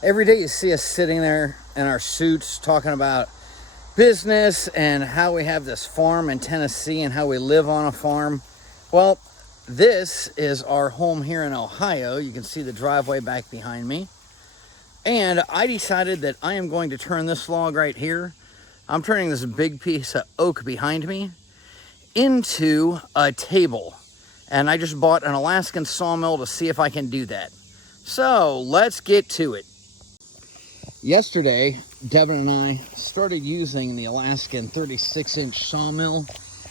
Every day you see us sitting there in our suits talking about business and how we have this farm in Tennessee and how we live on a farm. Well, this is our home here in Ohio. You can see the driveway back behind me. And I decided that I am going to turn this log right here, I'm turning this big piece of oak behind me into a table. And I just bought an Alaskan sawmill to see if I can do that. So let's get to it. Yesterday, Devin and I started using the Alaskan 36-inch sawmill,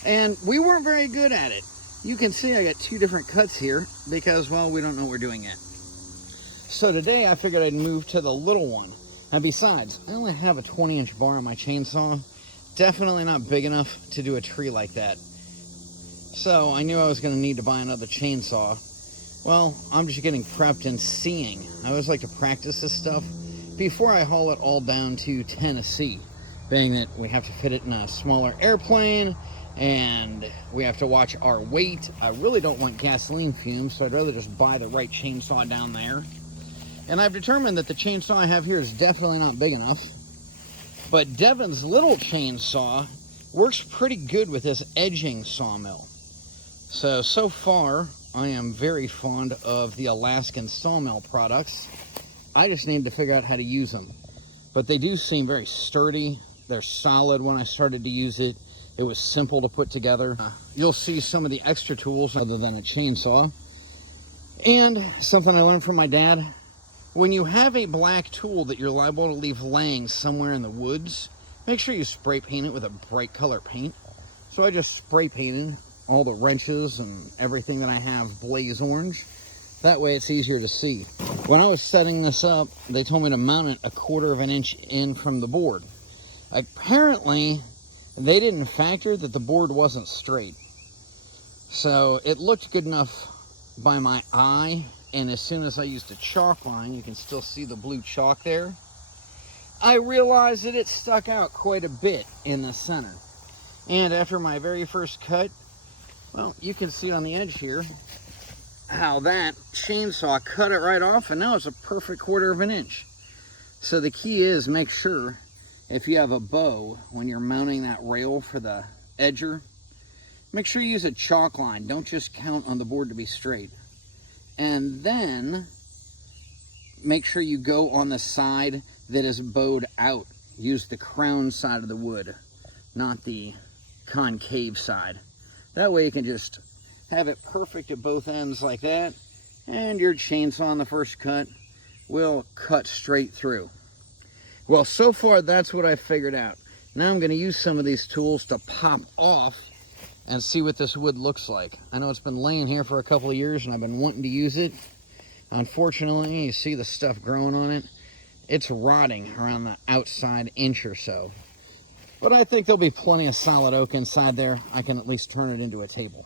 and we weren't very good at it. You can see I got two different cuts here because, well, we don't know what we're doing yet. So today I figured I'd move to the little one. And besides, I only have a 20-inch bar on my chainsaw. Definitely not big enough to do a tree like that. So I knew I was going to need to buy another chainsaw. Well, I'm just getting prepped and seeing. I always like to practice this stuff before I haul it all down to Tennessee, being that we have to fit it in a smaller airplane and we have to watch our weight. I really don't want gasoline fumes, so I'd rather just buy the right chainsaw down there. And I've determined that the chainsaw I have here is definitely not big enough. But Devin's little chainsaw works pretty good with this edging sawmill. So far, I am very fond of the Alaskan Sawmill products. I just need to figure out how to use them. But they do seem very sturdy. They're solid. When I started to use it, it was simple to put together. You'll see some of the extra tools other than a chainsaw. And something I learned from my dad. When you have a black tool that you're liable to leave laying somewhere in the woods, make sure you spray paint it with a bright color paint. So I just spray painted all the wrenches and everything that I have blaze orange. That way it's easier to see. When I was setting this up, they told me to mount it 1/4 inch in from the board. Apparently, they didn't factor that the board wasn't straight. So it looked good enough by my eye. And as soon as I used a chalk line, you can still see the blue chalk there, I realized that it stuck out quite a bit in the center. And after my very first cut, well, you can see on the edge here how that chainsaw cut it right off, and now it's a perfect 1/4 inch. So the key is make sure if you have a bow, when you're mounting that rail for the edger, make sure you use a chalk line. Don't just count on the board to be straight. And then make sure you go on the side that is bowed out. Use the crown side of the wood, not the concave side. That way you can just have it perfect at both ends like that, and your chainsaw on the first cut will cut straight through. Well, so far that's what I figured out. Now I'm going to use some of these tools to pop off and see what this wood looks like. I know it's been laying here for a couple of years and I've been wanting to use it. Unfortunately, you see the stuff growing on it. It's rotting around the outside inch or so. But I think there'll be plenty of solid oak inside there. I can at least turn it into a table.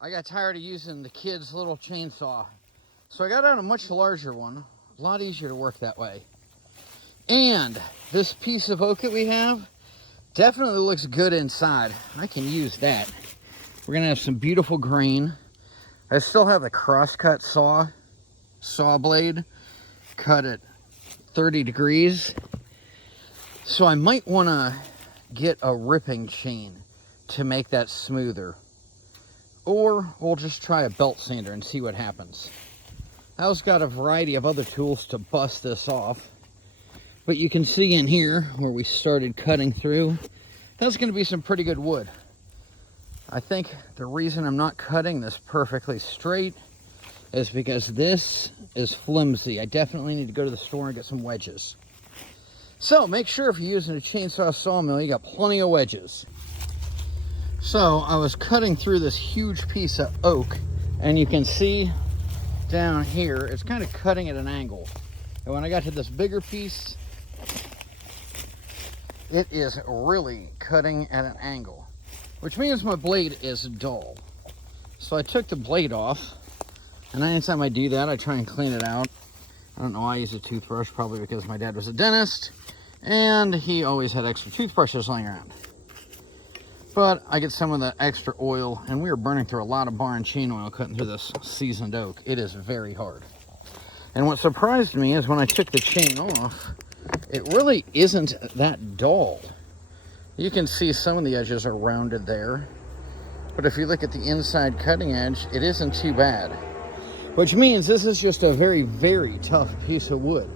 I got tired of using the kids' little chainsaw, so I got out a much larger one. A lot easier to work that way. And this piece of oak that we have definitely looks good inside. I can use that. We're gonna have some beautiful grain. I still have the crosscut saw blade cut at 30 degrees. So I might wanna get a ripping chain to make that smoother. Or we'll just try a belt sander and see what happens. I also got a variety of other tools to bust this off. But you can see in here where we started cutting through, that's going to be some pretty good wood. I think the reason I'm not cutting this perfectly straight is because this is flimsy. I definitely need to go to the store and get some wedges. So make sure if you're using a chainsaw sawmill, you got plenty of wedges. So I was cutting through this huge piece of oak, and you can see down here, it's kind of cutting at an angle. And when I got to this bigger piece, it is really cutting at an angle, which means my blade is dull. So I took the blade off, and anytime I do that, I try and clean it out. I don't know why I use a toothbrush, probably because my dad was a dentist, and he always had extra toothbrushes lying around. But I get some of the extra oil, and we are burning through a lot of bar and chain oil cutting through this seasoned oak. It is very hard. And what surprised me is when I took the chain off, it really isn't that dull. You can see some of the edges are rounded there. But if you look at the inside cutting edge, it isn't too bad. Which means this is just a very, very tough piece of wood.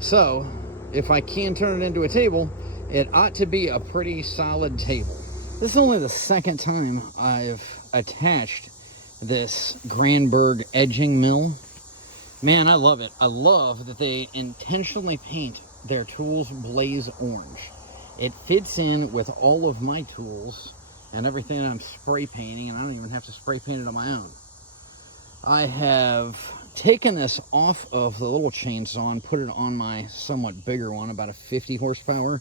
So, if I can turn it into a table, it ought to be a pretty solid table. This is only the second time I've attached this Grandberg edging mill. Man, I love it. I love that they intentionally paint their tools blaze orange. It fits in with all of my tools and everything I'm spray painting, and I don't even have to spray paint it on my own. I have taken this off of the little chainsaw and put it on my somewhat bigger one, about a 50 horsepower.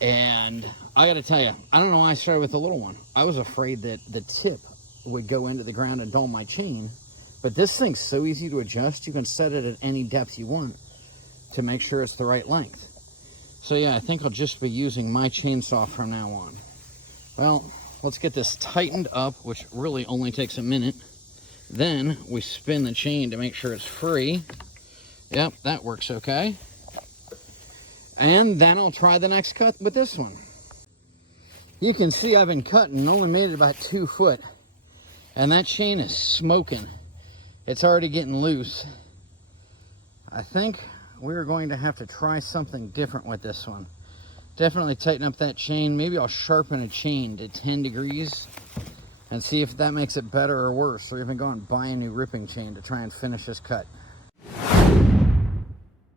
And I got to tell you, I don't know why I started with the little one. I was afraid that the tip would go into the ground and dull my chain. But this thing's so easy to adjust. You can set it at any depth you want to make sure it's the right length. So yeah, I think I'll just be using my chainsaw from now on. Well, let's get this tightened up, which really only takes a minute. Then we spin the chain to make sure it's free. Yep, that works okay. And then I'll try the next cut with this one. You can see I've been cutting and only made it about 2 foot. And that chain is smoking. It's already getting loose. I think we're going to have to try something different with this one. Definitely tighten up that chain. Maybe I'll sharpen a chain to 10 degrees and see if that makes it better or worse, or even go and buy a new ripping chain to try and finish this cut.